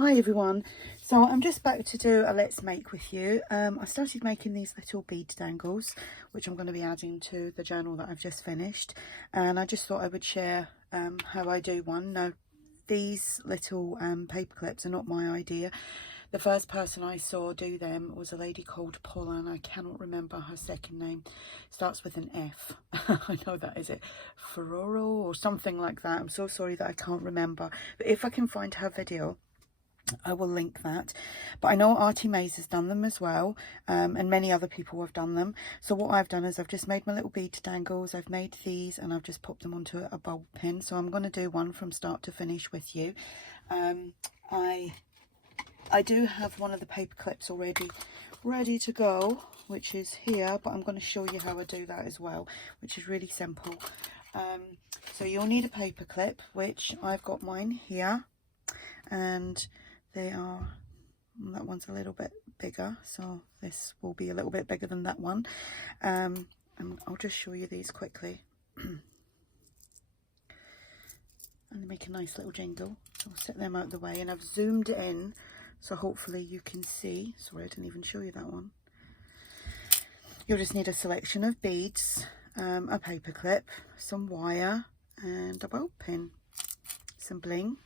Hi everyone, so I'm just back to do a let's make with you. I started making these little bead dangles, which I'm going to be adding to the journal that I've just finished, and I just thought I would share how I do one. Now these little paper clips are not my idea. The first person I saw do them was a lady called Paula, and I cannot remember her second name. Starts with an F. I know that, is it Ferroro or something like that? I'm so sorry that I can't remember, but if I can find her video I will link that. But I know ARTYmaze has done them as well, and many other people have done them. So what I've done is I've just made my little bead dangles. I've made these and I've just popped them onto a bulb pin. So I'm going to do one from start to finish with you. I do have one of the paper clips already ready to go, which is here, but I'm going to show you how I do that as well, which is really simple. So you'll need a paper clip, which I've got mine here, and that one's a little bit bigger, so this will be a little bit bigger than that one. And I'll just show you these quickly. And they make a nice little jingle. So I'll set them out of the way, and I've zoomed in so hopefully you can see. Sorry, I didn't even show you that one. You'll just need a selection of beads, a paper clip, some wire, and a bulb pin, some bling.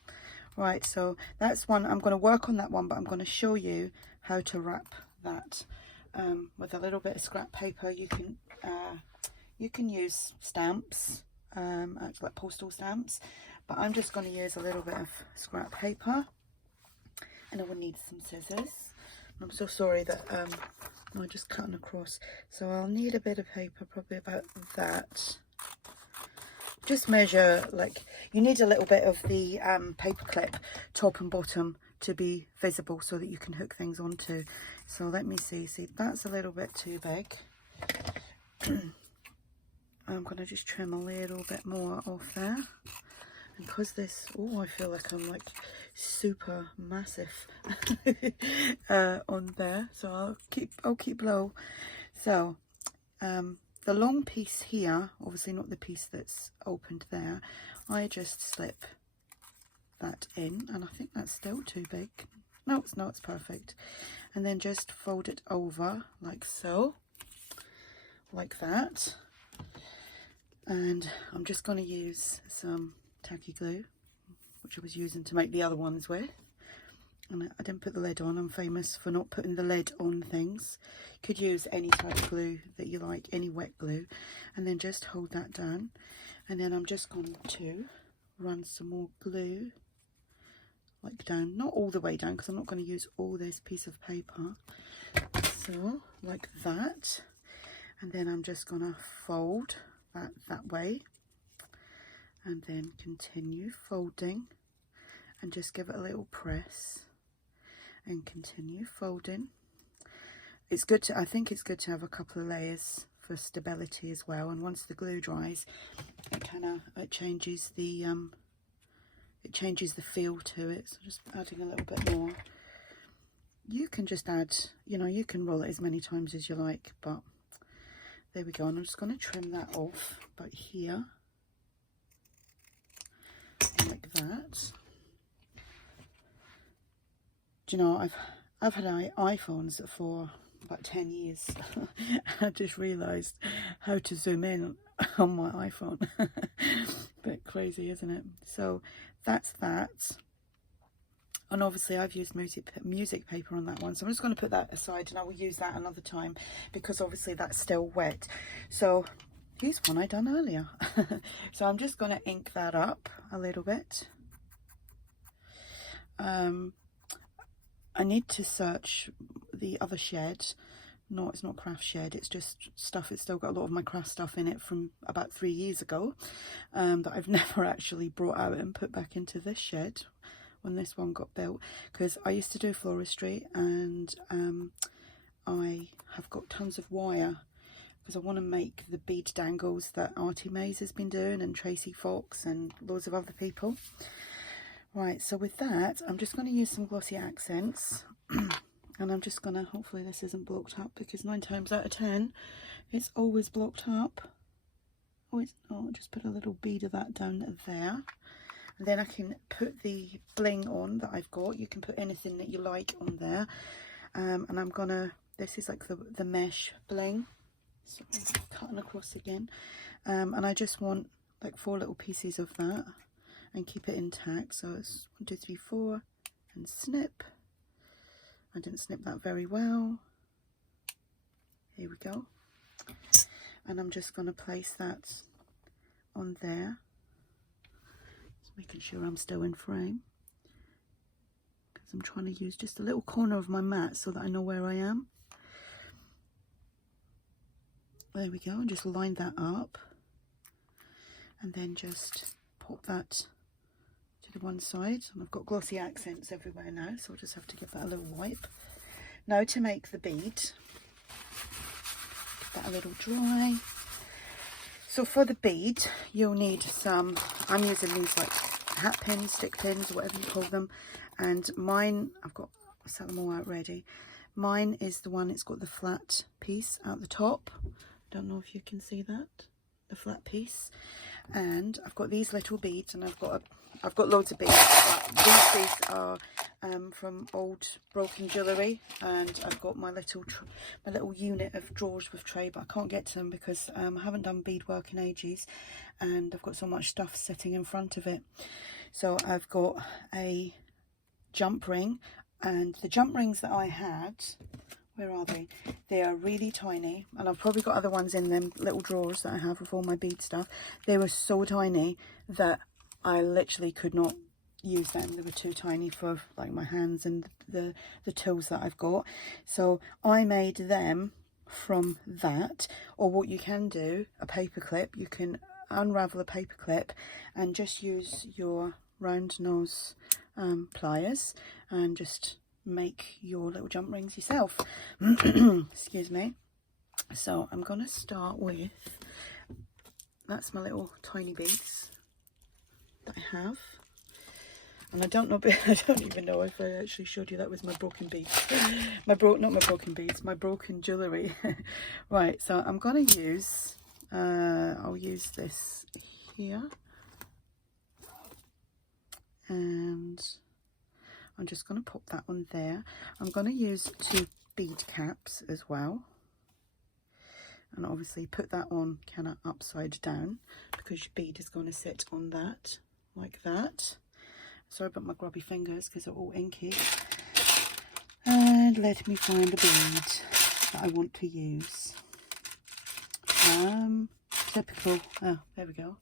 Right, so that's one. I'm going to work on that one, but I'm going to show you how to wrap that with a little bit of scrap paper. You can use stamps, actually like postal stamps, but I'm just going to use a little bit of scrap paper, and I will need some scissors. I'm so sorry that I'm just cutting across, so I'll need a bit of paper, probably about that. Just measure, like, you need a little bit of the paper clip top and bottom to be visible so that you can hook things onto. So let me see, that's a little bit too big. I'm going to just trim a little bit more off there. And because this, oh, I feel like I'm like super massive on there, so I'll keep low. So the long piece here, obviously not the piece that's opened there, I just slip that in, and I think that's still too big. No, it's not, it's perfect. And then just fold it over like so, like that. And I'm just going to use some tacky glue, which I was using to make the other ones with. And I didn't put the lid on. I'm famous for not putting the lid on things. You could use any type of glue that you like, any wet glue, and then just hold that down. And then I'm just going to run some more glue, like down, not all the way down, because I'm not going to use all this piece of paper. So like that, and then I'm just going to fold that way, and then continue folding, and just give it a little press. And continue folding. It's good to, I think it's good to have a couple of layers for stability as well. And once the glue dries, it changes the feel to it. So just adding a little bit more. You can just add, you can roll it as many times as you like, but there we go. And I'm just going to trim that off, but here, like that. Do you know, I've had iPhones for about 10 years. I just realised how to zoom in on my iPhone. Bit crazy, isn't it? So that's that. And obviously I've used music paper on that one, so I'm just going to put that aside, and I will use that another time because obviously that's still wet. So here's one I done earlier. So I'm just going to ink that up a little bit. I need to search the other shed. No, it's not craft shed, it's just stuff. It's still got a lot of my craft stuff in it from about 3 years ago, that I've never actually brought out and put back into this shed when this one got built, because I used to do floristry, and I have got tons of wire because I want to make the bead dangles that ARTYmaze has been doing, and Tracy Fox and loads of other people. Right, so with that, I'm just going to use some glossy accents, and I'm just going to, hopefully this isn't blocked up, because 9 times out of 10, it's always blocked up. Oh, I'll just put a little bead of that down there, and then I can put the bling on that I've got. You can put anything that you like on there. And I'm gonna, this is like the mesh bling, so I'm cutting across again, and I just want like 4 little pieces of that and keep it intact. So it's 1, 2, 3, 4, and snip. I didn't snip that very well. Here we go. And I'm just going to place that on there, just making sure I'm still in frame, because I'm trying to use just a little corner of my mat so that I know where I am. There we go, and just line that up, and then just pop that to the one side. And I've got glossy accents everywhere now, so I'll just have to give that a little wipe. Now to make the bead, give that a little dry. So for the bead, you'll need some, I'm using these like hat pins, stick pins, whatever you call them, and mine, I set them all out ready. Mine is the one, it's got the flat piece at the top. Don't know if you can see that, the flat piece. And I've got these little beads, and I've got loads of beads, but these beads are from old broken jewellery, and I've got my little unit of drawers with tray, but I can't get to them because I haven't done beadwork in ages, and I've got so much stuff sitting in front of it. So I've got a jump ring, and the jump rings that I had, where are they? They are really tiny, and I've probably got other ones in them little drawers that I have with all my bead stuff. They were so tiny that I literally could not use them. They were too tiny for like my hands and the tools that I've got. So I made them from that, or what you can do, a paper clip. You can unravel a paper clip and just use your round nose pliers and just make your little jump rings yourself. Excuse me. So I'm gonna start with, that's my little tiny beads that I have, and I don't even know if I actually showed you that was my broken beads. Not my broken beads, my broken jewellery. Right, so I'm gonna use I'll use this here, and I'm just going to pop that on there. I'm going to use 2 bead caps as well, and obviously put that on kind of upside down, because your bead is going to sit on that like that. Sorry about my grubby fingers because they're all inky. And let me find the bead that I want to use. Typical, oh, there we go.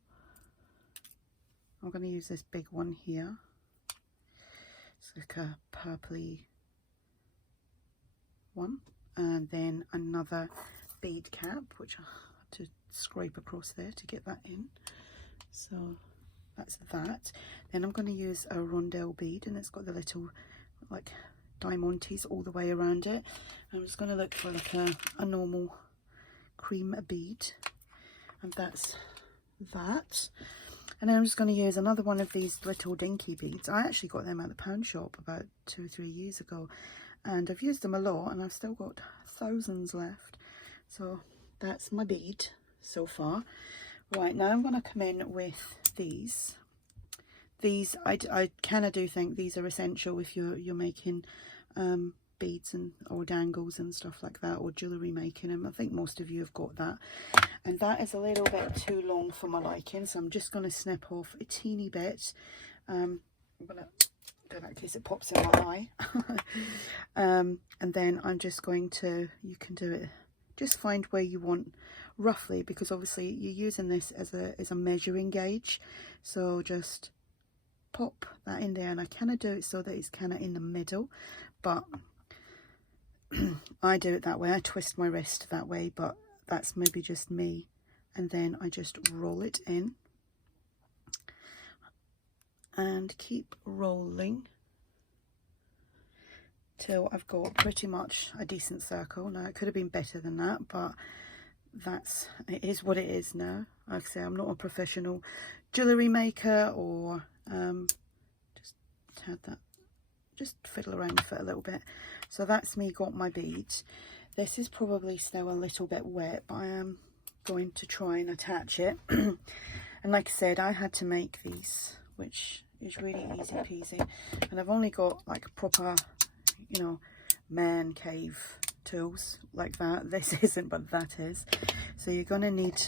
I'm going to use this big one here. It's like a purpley one, and then another bead cap, which I have to scrape across there to get that in. So that's that. Then I'm going to use a rondelle bead, and it's got the little like diamantes all the way around it. I'm just going to look for like a normal cream bead, and that's that. And then I'm just going to use another one of these little dinky beads. I actually got them at the pound shop about 2 or 3 years ago, and I've used them a lot, and I've still got thousands left. So that's my bead so far. Right, now I'm going to come in with these. These, I kind of do think these are essential if you're making beads or dangles and stuff like that, or jewellery making them. I think most of you have got that. And that is a little bit too long for my liking, so I'm just going to snip off a teeny bit. I'm going to do that in case it pops in my eye. And then I'm just going to, you can do it, just find where you want roughly, because obviously you're using this as a measuring gauge. So just pop that in there, and I kind of do it so that it's kind of in the middle, but I do it that way. I twist my wrist that way, but that's maybe just me. And then I just roll it in and keep rolling till I've got pretty much a decent circle. Now it could have been better than that, but it is what it is now. Like I say, I'm not a professional jewellery maker, or just fiddle around with it a little bit. So that's me got my beads. This is probably still a little bit wet, but I am going to try and attach it. And like I said, I had to make these which is really easy peasy. And I've only got like proper, you know, man cave tools like that. This isn't, but that is. So you're going to need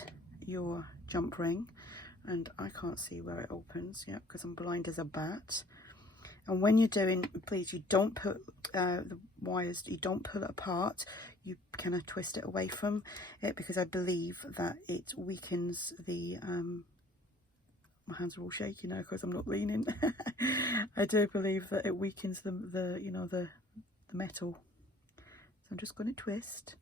your jump ring, and I can't see where it opens yet because I'm blind as a bat. And when you're doing, please, you don't put the wires, you don't pull it apart, you kind of twist it away from it, because I believe that it weakens the, my hands are all shaky now because I'm not leaning. I do believe that it weakens the you know, the metal. So I'm just going to twist,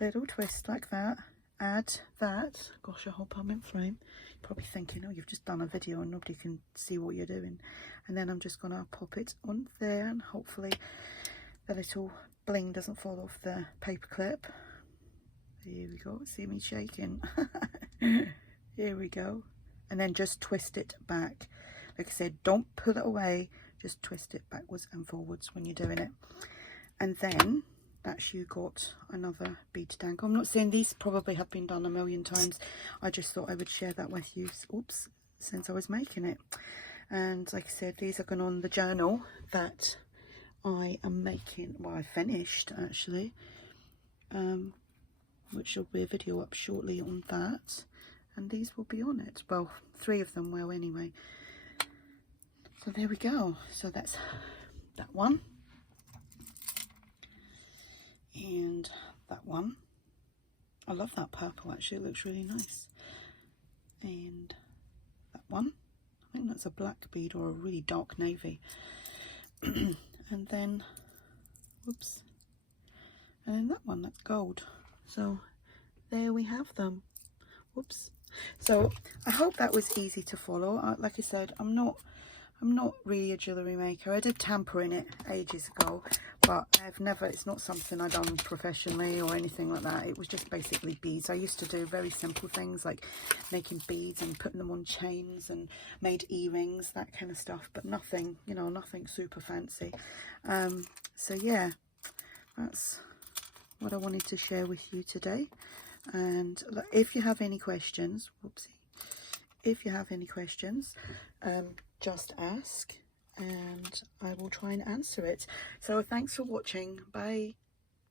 little twist like that. Add that. Gosh, I hope I'm in frame. You're probably thinking, oh, you've just done a video and nobody can see what you're doing. And then I'm just going to pop it on there, and hopefully the little bling doesn't fall off the paper clip. Here we go. See me shaking. Here we go. And then just twist it back. Like I said, don't pull it away. Just twist it backwards and forwards when you're doing it. And then that's you got another bead dangle. I'm not saying these probably have been done a million times. I just thought I would share that with you. Oops, since I was making it. And like I said, these are going on the journal that I am making. Well, I finished actually, which will be a video up shortly on that. And these will be on it. Well, 3 of them will anyway. So there we go. So that's that one. And that one. I love that purple actually, it looks really nice. And that one, I think that's a black bead or a really dark navy. And then, whoops, and then that one, that's gold. So there we have them. Whoops. So I hope that was easy to follow. Like I said, I'm not really a jewellery maker. I did tamper in it ages ago, but I've never, it's not something I've done professionally or anything like that. It was just basically beads. I used to do very simple things like making beads and putting them on chains, and made earrings, that kind of stuff, but nothing, you know, nothing super fancy. So yeah, that's what I wanted to share with you today. And if you have any questions, whoopsie, if you have any questions, just ask and I will try and answer it. So thanks for watching. Bye.